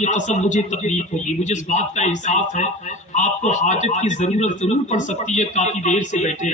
کی قسم مجھے تکلیف ہوگی، مجھے اس بات کا احساس ہے آپ کو حاجت کی ضرورت ضرور پڑ سکتی ہے، کافی دیر سے بیٹھے،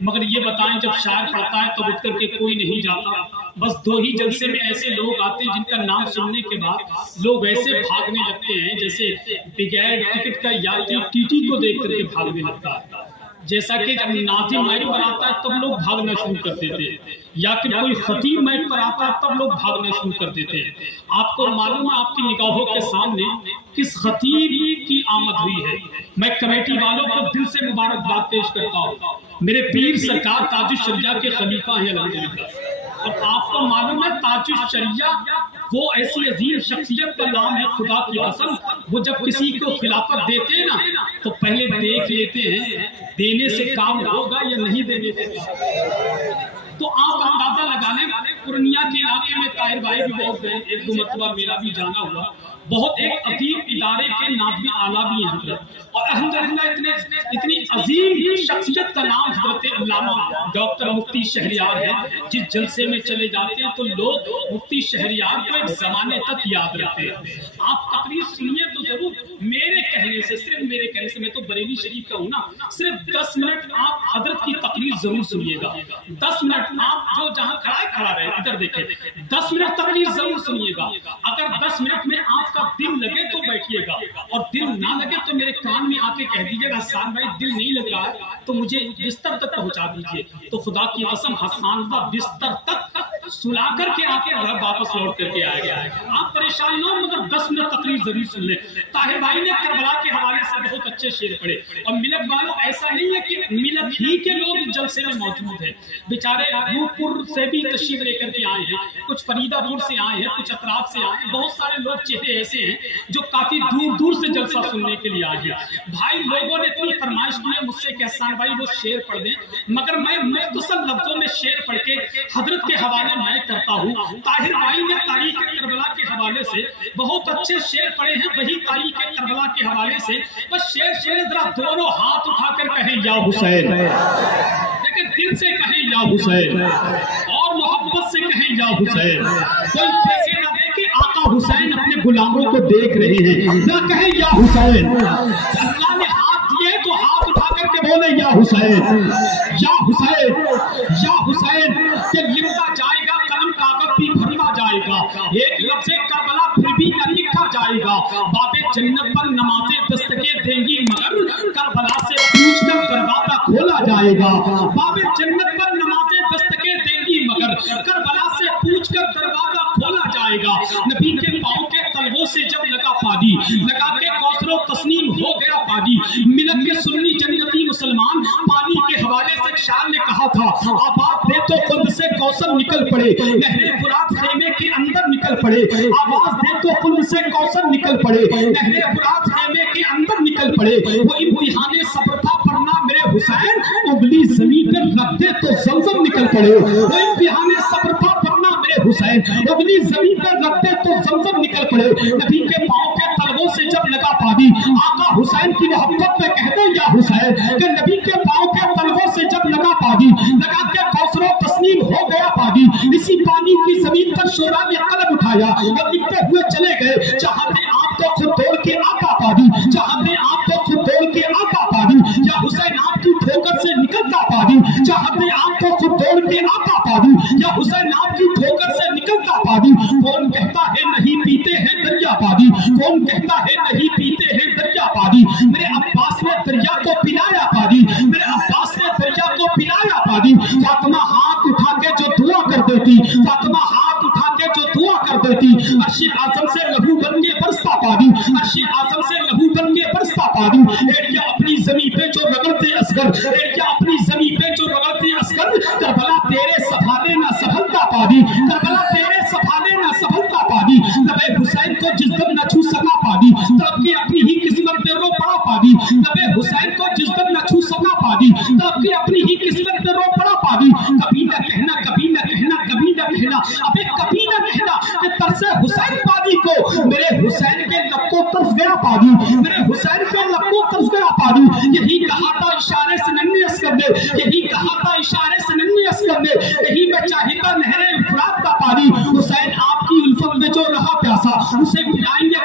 مگر یہ بتائیں جب شاعر پڑھتا ہے تو اٹھ کر کے کوئی نہیں جاتا، بس 2 ہی جلسے میں ایسے لوگ آتے ہیں جن کا نام سننے کے بعد لوگ ایسے بھاگنے لگتے ہیں جیسے بغیر ٹکٹ کا یاتری ٹی ٹی کو دیکھ کر کے بھاگنے لگتا ہے، جیسا کہ جب ناظم مائک پر آتا ہے تب لوگ بھاگنا شروع کر دیتے ہیں، یا کہ کوئی خطیب مائک پر آتا ہے تب لوگ بھاگنا شروع کر دیتے ہیں۔ آپ کو معلوم ہے آپ کی نگاہوں کے سامنے کس خطیب کی آمد ہوئی ہے؟ میں کمیٹی والوں کو دل سے مبارکباد پیش کرتا ہوں، میرے پیر سرکار تاج الشریعہ کے خلیفہ ہیں الحمدللہ، اور آپ کو معلوم ہے تاج الشریعہ وہ ایسی عظیم شخصیت کا نام ہے، خدا کی قسم وہ جب کسی کو خلافت دیتے ہیں نا تو پہلے دیکھ لیتے ہیں دینے سے کام ہوگا یا نہیں دینے سے کام۔ تو آپ اندازہ لگا لیں پورنیہ کے علاقے میں طاہر بھائی بھی بہت گئے، 1-2 مرتبہ میرا بھی جانا ہوا، بہت ایک عظیم ادارے کے ناظم اعلیٰ بھی ہیں حضرت، اور الحمدللہ اتنی عظیم شخصیت کا نام حضرت علامہ ڈاکٹر مفتی شہریار ہے، جس جلسے میں چلے جاتے ہیں تو لوگ مفتی شہریار کو ایک زمانے تک یاد رکھتے ہیں۔ آپ تقریر سنیے تو ضرور، میرے کہنے سے، صرف میرے کہنے سے، میں تو بریلی شریف کا ہوں نا، صرف 10 منٹ آپ حضرت کی تقریر ضرور سنیے گا، 10 منٹ آپ جو جہاں کھڑا ہے کھڑا رہے، ادھر دیکھیں، 10 منٹ تقریر ضرور سنیے گا، اگر 10 منٹ میں آپ کا دل لگے تو بیٹھیے گا، اور دل نہ لگے تو میرے کان میں آ کے کہہ دیجیے گا حسان بھائی دل نہیں لگ رہا ہے تو مجھے بستر تک پہنچا دیجیے، تو خدا کی قسم حسان کا بستر تک سلا کر کے آ کے گھر واپس لوٹ کر کے آئے گا۔ آپ پریشان نہ ہو، مگر 10 منٹ تقریر ضرور سن لیں۔ طاہر بھائی نے کربلا کے حوالے سے بہت اچھے شعر پڑھے، اور ملک والوں ایسا نہیں ہے کہ ملک ہی کے لوگ اس جلسے میں موجود ہیں، بیچارے نور پور سے بھی تشریف لے کر کے آئے ہیں، کچھ فریدہ پور سے آئے ہیں، کچھ اطراف سے آئے ہیں، بہت سارے لوگ چہرے ایسے ہیں جو کافی دور دور سے جلسہ سننے کے لیے آئے ہیں۔ بھائی لوگوں نے اتنی فرمائش کی ہے مجھ سے کہ احسان بھائی وہ شعر پڑھ دیں، مگر میں مختصر لفظوں میں شعر پڑھ کے حضرت کے حوالے میں کرتا ہوں۔ طاہر بھائی نے تاریخ کربلا کے حوالے سے بہت اچھے شعر پڑھے ہیں، وہی تاریخ کربلا کے حوالے سے بس شعر سنے، ذرا دونوں ہاتھ اٹھا کر کہیں یا حسین، لیکن دل سے کہیں یا حسین، اور محبت سے کہیں یا حسین، کوئی دیکھے نہ دیکھے آقا حسین اپنے غلاموں کو دیکھ رہے ہیں، ذرا کہیں یا حسین۔ اللہ نے ہاتھ دیے تو ہاتھ اٹھا کر کے بولے یا حسین، یا حسین، یا حسین، کہ لکھا جائے گا قلم کاغذ بھی بھرتا جائے گا، ایک لفظ کربلا پھر بھی نہ لکھا جائے گا، باب جنت پر نمازیں دستکیں دیں گی مگر کربلا سے پوچھ کر دروازہ کھولا جائے گا، باب جنت پر نمازیں دستکیں دیں گی مگر کربلا سے پوچھ کر دروازہ کھولا جائے گا۔ نبی کے پاؤں کے تلووں سے جب لگا پانی، لگا کے کوثر و تسنیم ہو گیا پانی، ملت کے سنی جنتی مسلمان پانی کے حوالے سے شاعر نے کہا تھا آواز دے تو خود سے کوثر نکل پڑے، نہر فرات خیمے کے اندر نکل پڑے، آواز دے تو خود سے کوثر نکل پڑے، نہر فرات خیمے کے اندر نکل پڑے، وہ امتحان صبر تھا پڑھنا میرے حسین، اگلی زمین پر رکھ دے تو زمزم نکل پڑے، وہ امتحان صبر تھا پڑھنا میرے حسین، اگلی زمین پر رکھ دے تو زمزم نکل پڑے، نبی کے پاؤں کے تلووں سے جب لگا پانی، آقا حسین کی محبت میں کہہ دو یا حسین، کہ نبی کے پاؤں کے تلووں سے جب لگا پانی، لگا کے کوثر و تسنیم ہو گیا پانی، اسی پانی کی زمین پر شعراء نے قلم اٹھایا اور لکھتے ہوئے چلے گئے، چاہتے آپ کو خود توڑ کے آقا پانی، چاہتے آپ کو خود توڑ کے آقا پانی، یا حسین آپ کی ٹھوکر سے نکلتا پانی، چاہتے آپ کو خود توڑ کے آقا پانی، یا حسین آپ کی ٹھوکر سے نکلتا پانی، کون کہتا ہے نہیں پیتے ہیں دریا پانی، کون کہتا ہے نہیں پیتے ہیں دریا پانی، میرے عباس نے دریا کو پلایا پانی، میرے عباس نے دریا کو پلایا پانی، فاطمہ ہاتھ اٹھا کے جو دعا کر دیتی، فاطمہ ہاتھ اٹھا کے جو دعا کر دیتی، عرش اعظم سے لہو بن کے برستا پانی، عرش اعظم سے لہو بن کے برستا پانی، ایریا اپنی زمین پہ جو رگڑتے اصغر، ایریا اپنی زمین پہ جو رگڑتے اصغر، کربلا تیرے سفالے نہ سنبھلتا پانی، کربلا تیرے سفالے نہ سنبھلتا پانی، نبے حسین کو جس دم نہ چھو سکا پانی، طرف کے اپنی ہی قسمت پہ رو پڑا پانی، نبے حسین کو جس دم نہ چھو سکا پانی، طرف کے اپنی ہی قسمت پہ رو پڑا پانی، کبھی نہ کہنا، کبھی نہ کہنا، کبھی نہ کہنا، ابے کبھی نہ کہنا کہ ترس حسین پانی کو، میرے حسین کے لب کو ترس گیا پانی، میرے حسین کے لب کو ترس گیا پانی، یہی کہا تھا اشارے سے ننھے عسکر نے، یہی کہا تھا اشارے سے ننھے عسکر نے، یہی میں چاہتا نہر فرات کا پانی، حسین آپ کی الفت میں جو رہا پیاسا، اسے پلائیں گے